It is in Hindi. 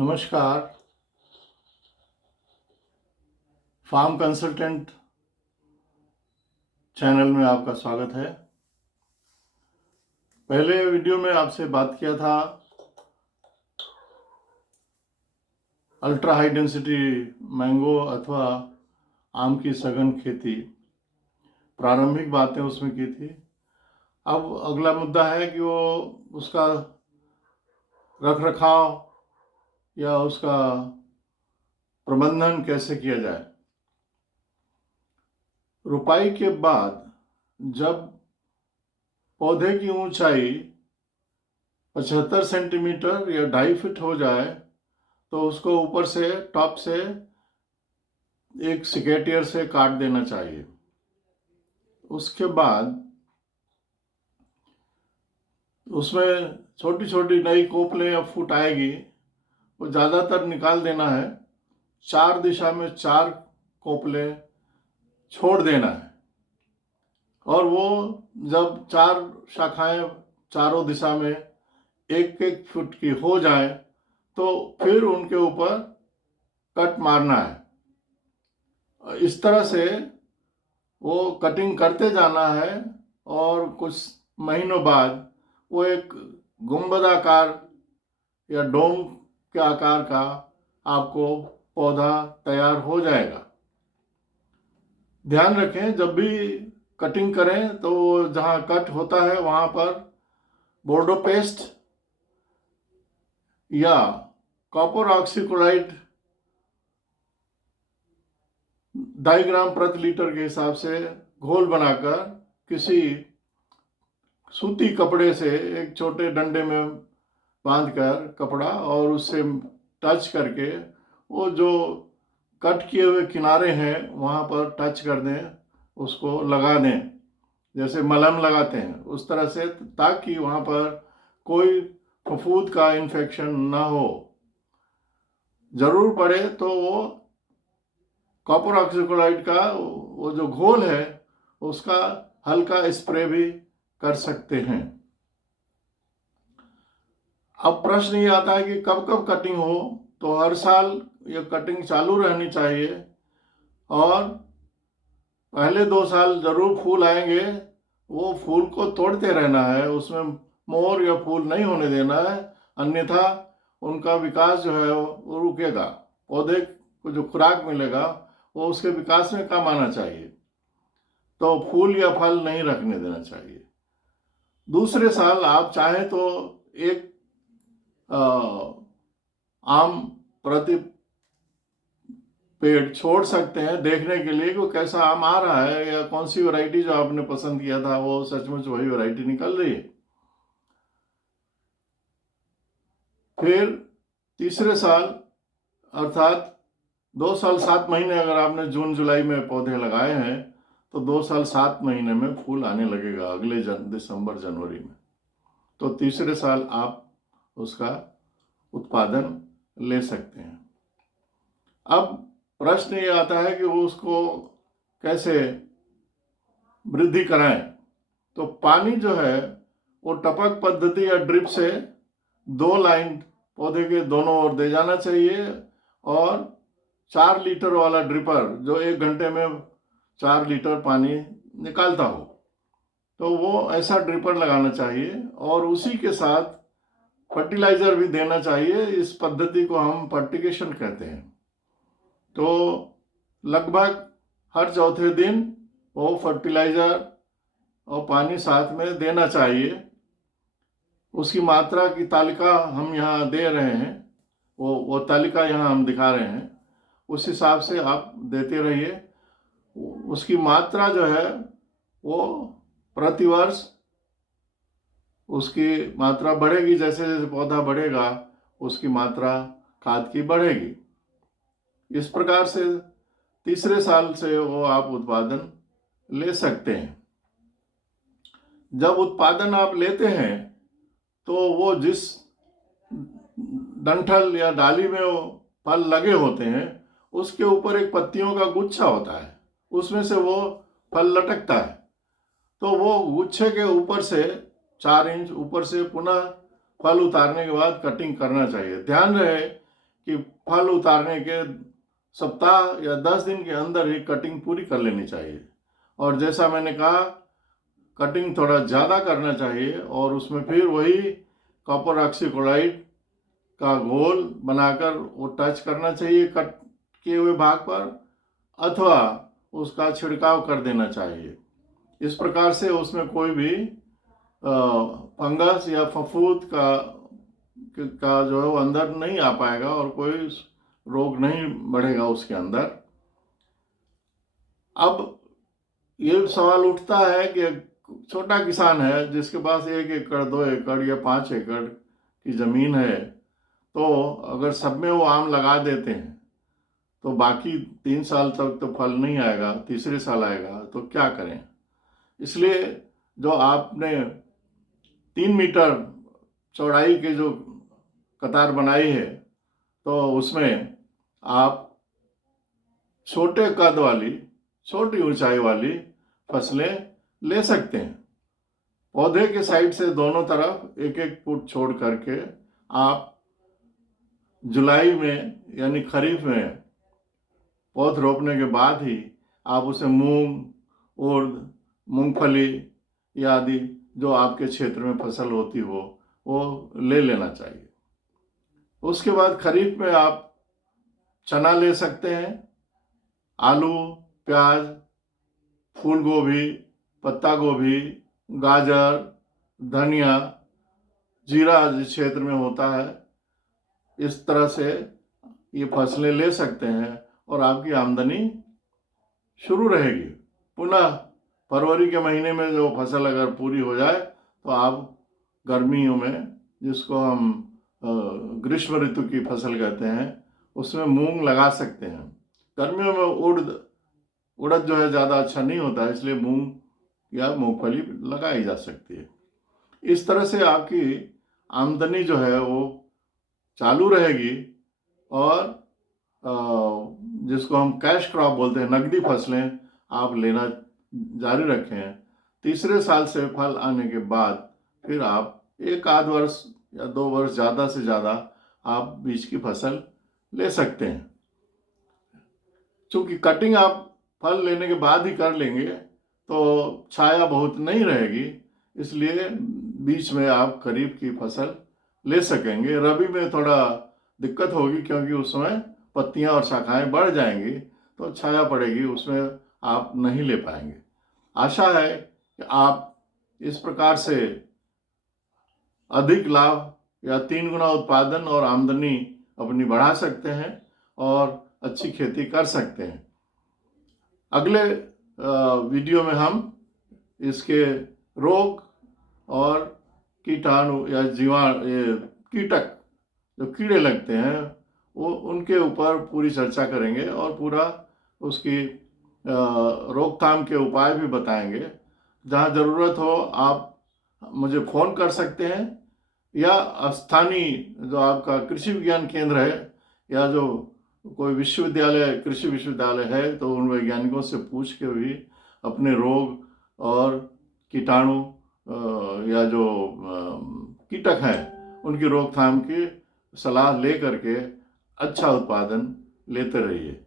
नमस्कार। फार्म कंसल्टेंट चैनल में आपका स्वागत है। पहले वीडियो में आपसे बात किया था अल्ट्रा हाई डेंसिटी मैंगो अथवा आम की सघन खेती, प्रारंभिक बातें उसमें की थी। अब अगला मुद्दा है कि वो उसका रख रखाव या उसका प्रबंधन कैसे किया जाए। रुपाई के बाद जब पौधे की ऊंचाई 75 सेंटीमीटर या 2.5 फीट हो जाए तो उसको ऊपर से टॉप से एक सिकेटियर से काट देना चाहिए। उसके बाद उसमें छोटी छोटी नई कोपलें या फूट आएगी, वो ज़्यादातर निकाल देना है। 4 दिशा में 4 कोपलें छोड़ देना है और वो जब 4 शाखाएं चारों दिशा में 1-1 फुट की हो जाए तो फिर उनके ऊपर कट मारना है। इस तरह से वो कटिंग करते जाना है और कुछ महीनों बाद वो एक गुंबदाकार या डोम के आकार का आपको पौधा तैयार हो जाएगा। ध्यान रखें, जब भी कटिंग करें तो जहाँ कट होता है वहाँ पर बोर्डो पेस्ट या कॉपर ऑक्सीक्लोराइड 2.5 ग्राम प्रति लीटर के हिसाब से घोल बनाकर किसी सूती कपड़े से एक छोटे डंडे में बांधकर कपड़ा और उससे टच करके वो जो कट किए हुए किनारे हैं वहाँ पर टच कर दें, उसको लगा दें जैसे मलहम लगाते हैं उस तरह से, ताकि वहाँ पर कोई फफूंद का इन्फेक्शन ना हो। ज़रूर पड़े तो वो कॉपर ऑक्सीक्लोराइड का वो जो घोल है उसका हल्का स्प्रे भी कर सकते हैं। अब प्रश्न ये आता है कि कब कब कटिंग हो, तो हर साल ये कटिंग चालू रहनी चाहिए और पहले 2 साल जरूर फूल आएंगे, वो फूल को तोड़ते रहना है, उसमें मोर या फूल नहीं होने देना है, अन्यथा उनका विकास जो है वो रुकेगा। पौधे को जो खुराक मिलेगा वो उसके विकास में काम आना चाहिए, तो फूल या फल नहीं रखने देना चाहिए। दूसरे साल आप चाहें तो एक आम प्रति पेड़ छोड़ सकते हैं देखने के लिए कि कैसा आम आ रहा है या कौन सी वैरायटी जो आपने पसंद किया था वो सचमुच वही वैरायटी निकल रही है। फिर तीसरे साल अर्थात 2 साल 7 महीने, अगर आपने जून जुलाई में पौधे लगाए हैं तो 2 साल 7 महीने में फूल आने लगेगा, अगले दिसंबर जनवरी में। तो तीसरे साल आप उसका उत्पादन ले सकते हैं। अब प्रश्न ये आता है कि वो उसको कैसे वृद्धि कराएं। तो पानी जो है वो टपक पद्धति या ड्रिप से 2 लाइन पौधे के दोनों ओर दे जाना चाहिए और 4 लीटर वाला ड्रिपर जो 1 घंटे में 4 लीटर पानी निकालता हो, तो वो ऐसा ड्रिपर लगाना चाहिए और उसी के साथ फर्टिलाइजर भी देना चाहिए। इस पद्धति को हम फर्टिगेशन कहते हैं। तो लगभग हर चौथे दिन वो फर्टिलाइजर और पानी साथ में देना चाहिए। उसकी मात्रा की तालिका हम यहाँ दे रहे हैं, वो तालिका यहाँ हम दिखा रहे हैं, उस हिसाब से आप देते रहिए। उसकी मात्रा जो है वो प्रतिवर्ष उसकी मात्रा बढ़ेगी, जैसे जैसे पौधा बढ़ेगा उसकी मात्रा खाद की बढ़ेगी। इस प्रकार से तीसरे साल से वो आप उत्पादन ले सकते हैं। जब उत्पादन आप लेते हैं तो वो जिस डंठल या डाली में वो फल लगे होते हैं उसके ऊपर एक पत्तियों का गुच्छा होता है, उसमें से वो फल लटकता है। तो वो गुच्छे के ऊपर से 4 इंच ऊपर से पुनः फल उतारने के बाद कटिंग करना चाहिए। ध्यान रहे कि फल उतारने के सप्ताह या 10 दिन के अंदर ही कटिंग पूरी कर लेनी चाहिए। और जैसा मैंने कहा, कटिंग थोड़ा ज़्यादा करना चाहिए और उसमें फिर वही कॉपर ऑक्सीक्लोराइड का घोल बनाकर वो टच करना चाहिए कट किए हुए भाग पर, अथवा उसका छिड़काव कर देना चाहिए। इस प्रकार से उसमें कोई भी फंगस या फफूंद का जो है वो अंदर नहीं आ पाएगा और कोई रोग नहीं बढ़ेगा उसके अंदर। अब ये सवाल उठता है कि छोटा किसान है जिसके पास 1 एकड़ 2 एकड़ या 5 एकड़ की ज़मीन है, तो अगर सब में वो आम लगा देते हैं तो बाकी 3 साल तक तो फल नहीं आएगा, तीसरे साल आएगा, तो क्या करें। इसलिए जो आपने 3 मीटर चौड़ाई की जो कतार बनाई है, तो उसमें आप छोटे कद वाली, छोटी ऊंचाई वाली फसलें ले सकते हैं। पौधे के साइड से दोनों तरफ 1-1 फुट छोड़ करके आप जुलाई में यानी खरीफ में पौध रोपने के बाद ही आप उसे मूंग, उर्द, मूंगफली आदि जो आपके क्षेत्र में फसल होती हो वो ले लेना चाहिए। उसके बाद खरीफ में आप चना ले सकते हैं, आलू, प्याज, फूल गोभी, पत्ता गोभी, गाजर, धनिया, जीरा जिस क्षेत्र में होता है, इस तरह से ये फसलें ले सकते हैं और आपकी आमदनी शुरू रहेगी। पुनः फरवरी के महीने में जो फसल अगर पूरी हो जाए तो आप गर्मियों में, जिसको हम ग्रीष्म ऋतु की फसल कहते हैं, उसमें मूंग लगा सकते हैं। गर्मियों में उड़द जो है ज़्यादा अच्छा नहीं होता है, इसलिए मूंग या मूंगफली लगाई जा सकती है। इस तरह से आपकी आमदनी जो है वो चालू रहेगी और जिसको हम कैश क्रॉप बोलते हैं, नकदी फसलें आप लेना जारी रखें। तीसरे साल से फल आने के बाद फिर आप 1 आध वर्ष या 2 वर्ष ज़्यादा से ज़्यादा आप बीज की फसल ले सकते हैं। चूँकि कटिंग आप फल लेने के बाद ही कर लेंगे तो छाया बहुत नहीं रहेगी, इसलिए बीच में आप खरीफ की फसल ले सकेंगे। रबी में थोड़ा दिक्कत होगी क्योंकि उस समय पत्तियां और शाखाएं बढ़ जाएंगी, तो छाया पड़ेगी, उसमें आप नहीं ले पाएंगे। आशा है कि आप इस प्रकार से अधिक लाभ या 3 गुना उत्पादन और आमदनी अपनी बढ़ा सकते हैं और अच्छी खेती कर सकते हैं। अगले वीडियो में हम इसके रोग और कीटाणु या कीटक जो कीड़े लगते हैं वो उनके ऊपर पूरी चर्चा करेंगे और पूरा उसकी रोकथाम के उपाय भी बताएंगे। जहाँ ज़रूरत हो आप मुझे फ़ोन कर सकते हैं या स्थानीय जो आपका कृषि विज्ञान केंद्र है या जो कोई विश्वविद्यालय, कृषि विश्वविद्यालय है, तो उन वैज्ञानिकों से पूछ के भी अपने रोग और कीटाणु या जो कीटक हैं उनकी रोकथाम की सलाह ले करके अच्छा उत्पादन लेते रहिए।